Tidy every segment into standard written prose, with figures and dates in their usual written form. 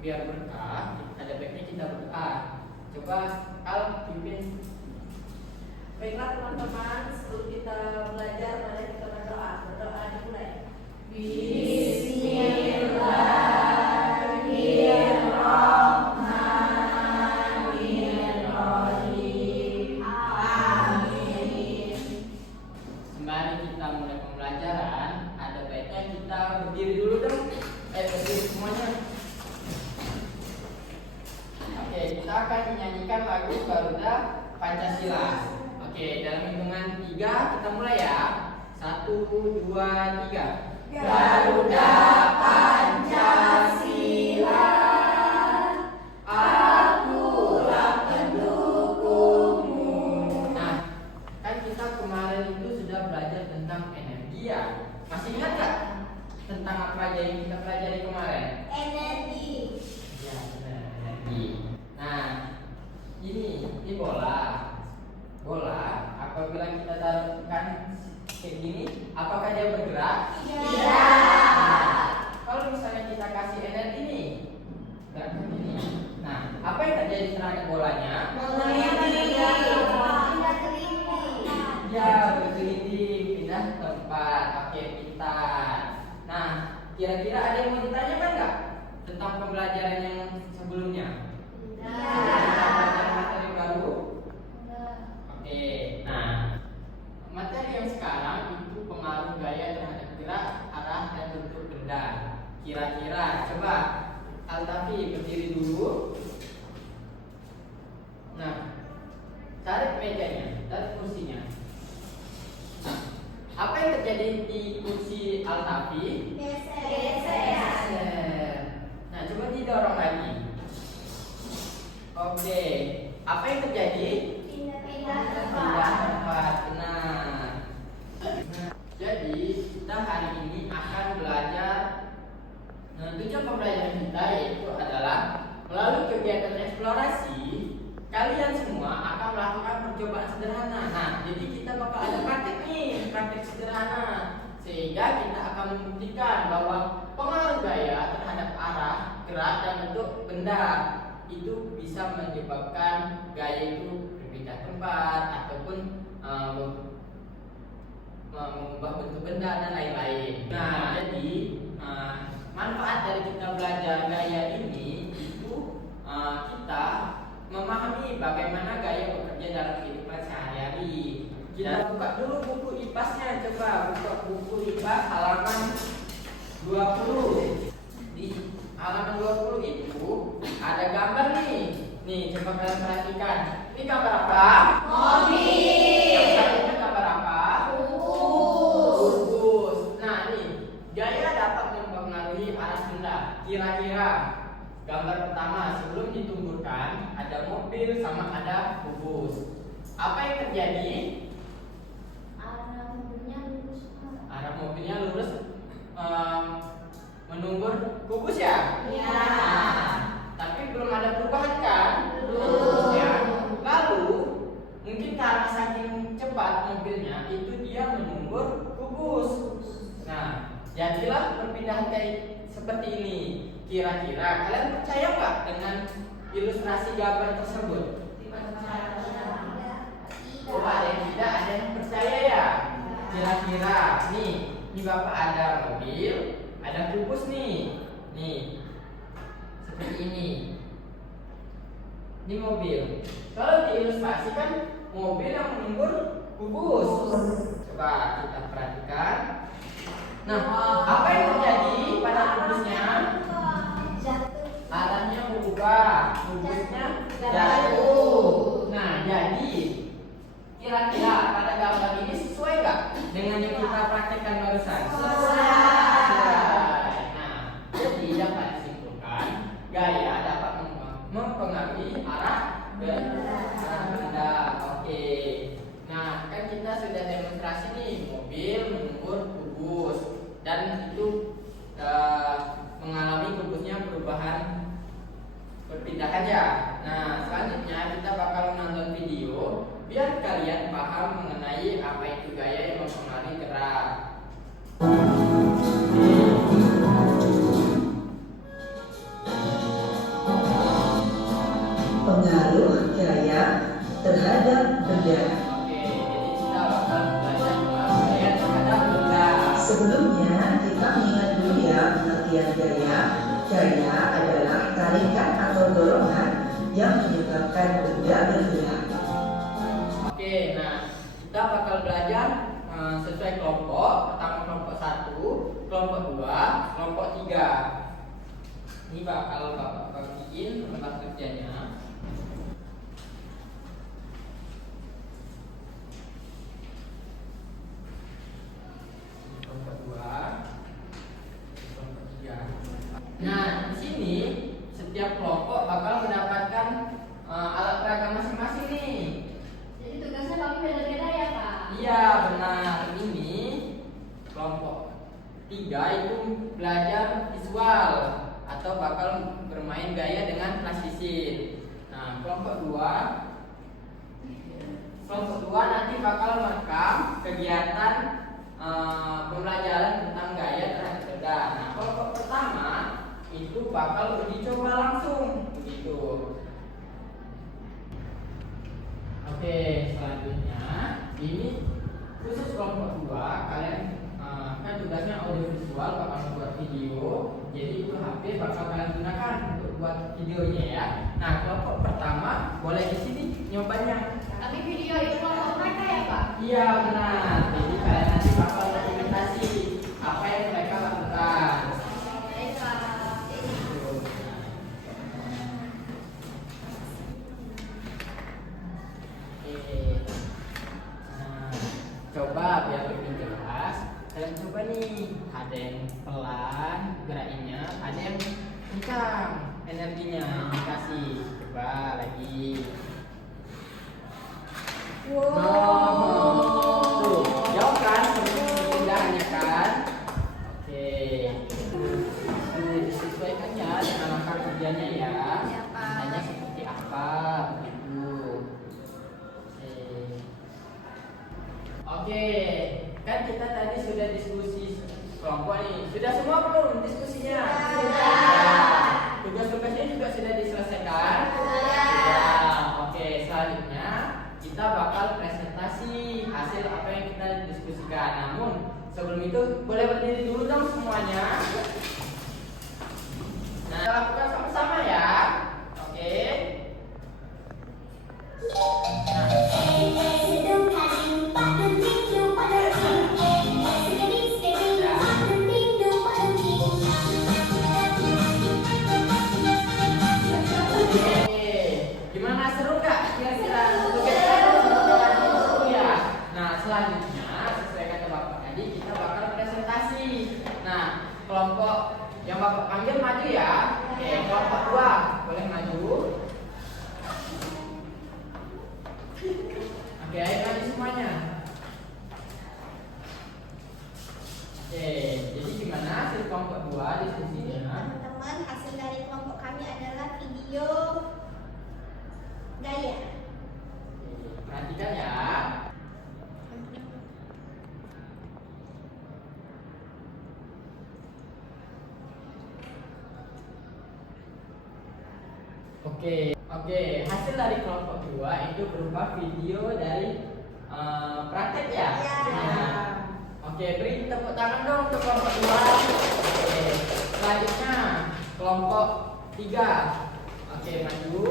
biar berkah, ada baiknya kita berdoa. Coba Al pimpin. Baiklah teman-teman, sebelum kita belajar, mari kita berdoa. Berdoa dimulai. Bismillahirrahmanirrahim. Amin. Sembari kita mulai pembelajaran, ada baiknya kita berdiri dulu dong. Berdiri semuanya. Oke, kita akan menyanyikan lagu Garuda Pancasila. Oke, dalam hitungan 3 kita mulai ya. 1, 2, 3. Garuda Pancasila, akulah pendukungmu. Nah, kan kita kemarin itu sudah belajar tentang energi ya. Masih ingat gak tentang apa aja yang kita pelajari kemarin? Energi. Ya, benar, energi. Nah, ini bola. Bola, apabila kita taruhkan kayak gini, apakah dia bergerak? Tidak. Nah, kalau misalnya kita kasih energi nih, gerakan ini. Nah, apa yang terjadi terhadap bolanya? Ya, bergelinding, pindah tempat. Oke, pintar. Nah, kira-kira ada yang mau ditanyakan nggak tentang pembelajaran yang sebelumnya? Pembelajaran materi baru? Oke, nah materi yang sekarang itu pengaruh gaya terhadap gerak, arah, dan bentuk benda. Kira-kira, coba Altafi berdiri dulu. Nah, tarik mejanya, tarik kursinya. Nah, apa yang terjadi di kursi Altafi? Nah, coba didorong lagi. Oke, apa yang terjadi? Pindah tempat, benar. Nah, jadi kita hari ini akan belajar. Tujuan pembelajaran kita yaitu adalah melalui kegiatan eksplorasi, kalian semua akan melakukan percobaan sederhana. Nah, jadi kita bakal ada praktek nih, praktek sederhana, sehingga kita akan membuktikan bahwa pengaruh gaya terhadap arah, gerak, dan bentuk benda itu bisa menyebabkan gaya itu berpindah tempat ataupun mengubah bentuk benda dan lain-lain. Nah, jadi manfaat dari kita belajar gaya ini itu kita memahami bagaimana gaya bekerja dalam kehidupan sehari-hari. Kita buka dulu buku IPAS-nya, coba buka buku IPAS halaman 20. Di halaman 20 itu ada gambar nih. Nih, coba kalian perhatikan. Ini gambar apa? Mobil. Yang satunya gambar apa? Kubus. Nah, nih, gaya dapat mempengaruhi arah benda. Kira-kira gambar pertama sebelum ditumburkan ada mobil sama ada kubus. Apa yang terjadi? Arah mobilnya lurus menumbur kubus ya? Iya. Nah, tapi belum ada perubahan kan? Belum. Ya. Lalu mungkin karena saking cepat mobilnya itu dia menumbur kubus. Nah, jadilah perpindahan kayak seperti ini. Kira-kira kalian percaya nggak dengan ilustrasi gambar tersebut? Oh, ada yang tidak, ada yang percaya ya. Kira-kira nih, ini bapak ada mobil, ada kubus nih, seperti ini. Ini mobil. Kalau diilustrasikan mobil yang menumbur kubus. Coba kita perhatikan. Nah, apa yang terjadi pada kubusnya? Arahnya berubah, kubusnya jatuh. Nah, jadi kira-kira pada gambar ini sesuai nggak dengan yang kita praktekkan barusan? Sesuai. Nah, jadi dapat disimpulkan gaya dapat mempengaruhi arah benda. Oke. Nah, kan kita sudah demonstrasi nih mobil menumbur kubus dan itu mengalami kubusnya perubahan perpindahan ya. Nah, selanjutnya kita bakal nonton video biar kalian paham mengenai apa itu gaya yang mempengaruhi gerak. pengertian gaya, gaya adalah tarikan atau dorongan yang menyebabkan benda bergerak. Oke, nah kita bakal belajar sesuai kelompok. Pertama kelompok 1, kelompok 2, kelompok 3. Ini bakal Bapak bagiin tempat kerjanya. Kelompok 2, kelompok 3. Nah, di sini setiap kelompok bakal mendapatkan alat peraga masing-masing nih. Jadi tugasnya kami beda-beda ya Pak? Iya benar, ini kelompok 3 itu belajar visual atau bakal bermain gaya dengan plastisin. Nah kelompok 2 nanti bakal merekam kegiatan pembelajaran tentang gaya terhadap benda. Nah kelompok pertama itu bakal uji coba langsung begitu. Oke, selanjutnya ini khusus kelompok 2, kalian kan tugasnya audiovisual, bakal membuat video. Jadi itu HP bakal kalian gunakan untuk buat videonya ya. Nah, kelompok pertama boleh di sini nyobanya. Tapi video itu kelompok mereka ya Pak? Iya benar. Jadi kalian nanti bakal dokumentasi apa yang mereka lakukan. Baik Pak. Nah, coba biar lebih jelas. Kalian coba nih, ada yang pelan gerakinnya, ada yang kencang energinya dikasih. Coba lagi. Tuh, jauh kan pindahannya kan? Oke. Disesuaikan ya dengan langkah kerjanya ya. Ya, Pak. Tanya seperti apa begitu. Oke, kan kita tadi sudah diskusi kelompok nih. Sudah semua belum diskusinya? Sudah. Tugas-tugasnya juga sudah diselesaikan? Sudah. Oke, selanjutnya kita bakal presentasi hasil apa yang kita diskusikan. Namun sebelum itu boleh berdiri dulu dong semuanya. Nah, kita lakukan sama-sama ya. Oke. Gimana, seru nggak? Kira-kira seru ya. Nah selanjutnya sesuai kata Bapak tadi kita bakal presentasi. Nah kelompok yang Bapak panggil maju ya. Oke, kelompok 2 boleh maju. Oke, ayo maju semuanya. Oke, jadi gimana hasil kelompok 2 diskusinya? Teman-teman, hasil dari kelompok kami adalah video gaya. Perhatikan ya. Oke, hasil dari kelompok 2 itu berupa video dari praktek ya. Ya. Nah, oke, beri tepuk tangan dong untuk kelompok 2. Oke, selanjutnya kelompok 3. Oke, maju.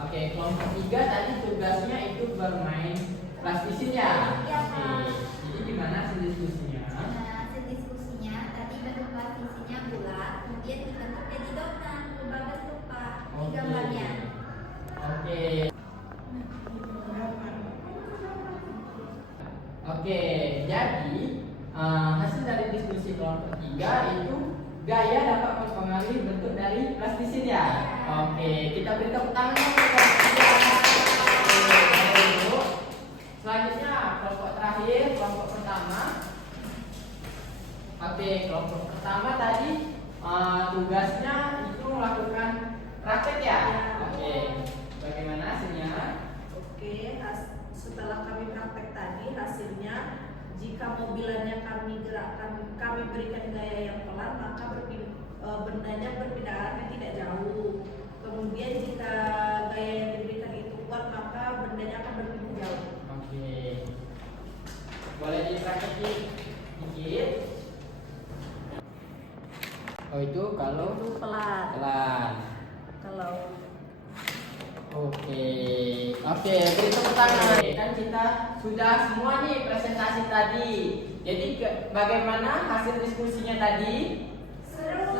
Oke, kelompok 3 tadi tugasnya itu bermain plastisin ya. Iya, Oke, Pak. jadi gimana hasil diskusinya? Nah, hasil diskusinya tadi bentuk plastisnya bulat, kemudian dibentuk jadi donat, berubah bentuk Pak. Ini Oke. gambarnya. Oke. Oke, jadi hasil dari diskusi kelompok 3 itu gaya dapat mempengaruhi bentuk dari plastisin ya. Oke, kita beri tepuk tangan untuk kelompok 3. Oke, baik, dulu. Selanjutnya kelompok terakhir, kelompok pertama. Oke, kelompok pertama tadi tugasnya itu melakukan praktek ya. Oke, bagaimana hasilnya? Oke, setelah kami praktek tadi hasilnya, jika mobilannya kami gerakkan, kami berikan gaya yang pelan, maka bendanya berpindah arah dan tidak jauh. Kemudian jika gaya yang diberikan itu kuat, maka bendanya akan berpindah jauh. Oke, boleh dipraktekin dikit. Oh itu kalau Itu pelan. pelan. Kalau Oke, beri tepuk tangan. Kan kita sudah semua nih presentasi tadi. Jadi bagaimana hasil diskusinya tadi? Seru.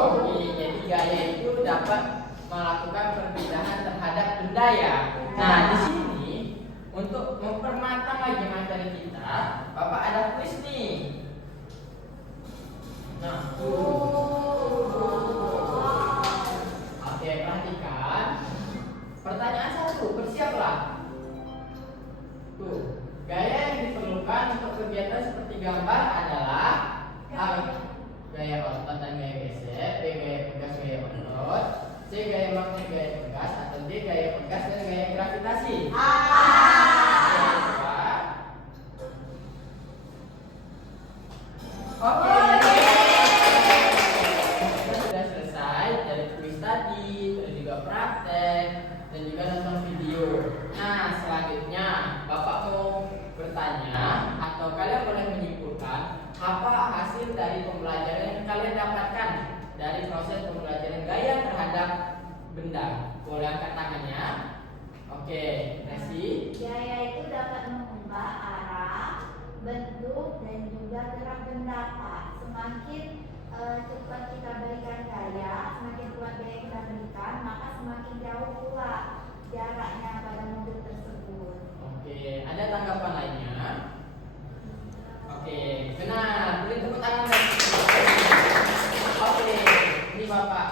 Oke, jadi gaya itu dapat melakukan perpindahan terhadap benda ya. Nah, di sini untuk mempermatang lagi materi kita, Bapak ada kuis nih. Nah, oke, perhatikan. Pertanyaan 1, bersiaplah. Tuh, gaya yang diperlukan untuk kegiatan seperti gambar adalah A. Gaya otot dan gaya gesek, B. Gaya pegas gaya otot, C. Gaya magnet gaya pegas, atau D. Gaya pegas dan gaya gravitasi. Oke. Kita sudah selesai dari kuis tadi, terus juga praktek dan juga nonton video. Nah, selanjutnya Bapak mau bertanya atau kalian boleh menyimpulkan apa hasil dari pembelajaran yang kalian dapatkan dari proses pembelajaran gaya terhadap benda. Boleh angkat tangannya. Oke, Nasi. Gaya itu dapat mengubah arah, bentuk, dan juga gerak benda, Pak. Semakin cepat kita berikan gaya, semakin kuat gaya kita berikan, maka semakin jauh pula jaraknya pada mobil tersebut. Oke, ada tanggapan lainnya? Oke, benar. Beri tepuk tangan. Oke, ini Bapak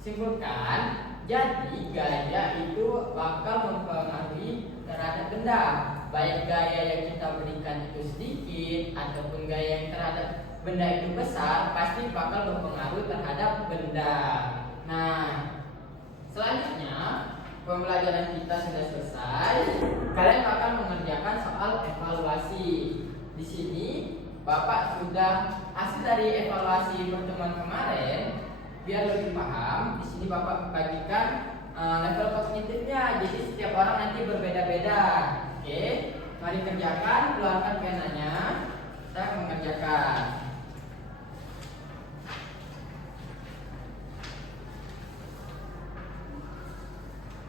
simpulkan. Jadi gaya itu bakal mempengaruhi terhadap benda. Baik gaya yang kita berikan itu sedikit ataupun gaya yang terhadap benda itu besar, pasti bakal berpengaruh terhadap benda. Nah, selanjutnya pembelajaran kita sudah selesai. Kalian akan mengerjakan soal evaluasi. Di sini Bapak sudah hasil dari evaluasi pertemuan kemarin. Biar lebih paham, di sini Bapak bagikan level kognitifnya. Jadi setiap orang nanti berbeda-beda. Oke, mari kerjakan. Keluarkan penanya. Kita akan mengerjakan.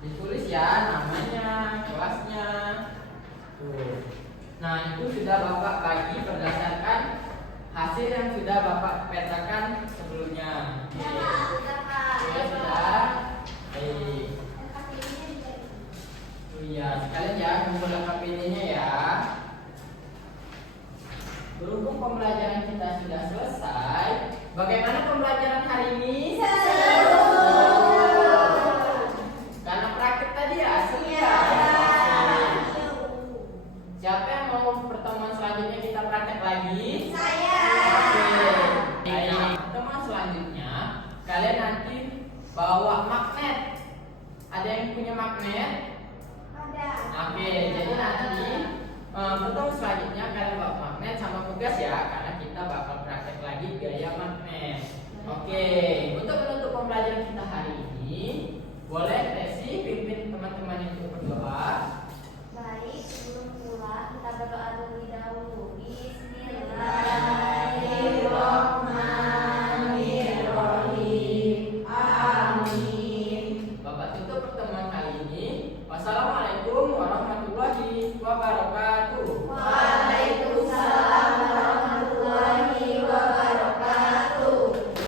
Ditulis ya namanya, kelasnya. Tuh. Nah, itu sudah Bapak bagi berdasarkan hasil yang sudah Bapak petakan sebelumnya. Oke. Ya, sudah. Baik. Oh iya, sekalian ya kumpul KPD-nya ya. Berhubung pembelajaran kita sudah selesai, bagaimana pembelajaran hari ini? Seru. Karena praktek tadi ya, seru ya. Siapa yang mau pertemuan selanjutnya kita praktek lagi? Saya. Oke. Nah, pertemuan selanjutnya kalian nanti bawa magnet. Ada yang punya magnet? Ada. Oke, jadi nanti pertemuan selanjutnya kalian bawa magnet sama pegas ya, karena kita bakal praktek lagi gaya magnet. Oke, untuk menutup pembelajaran kita hari ini, boleh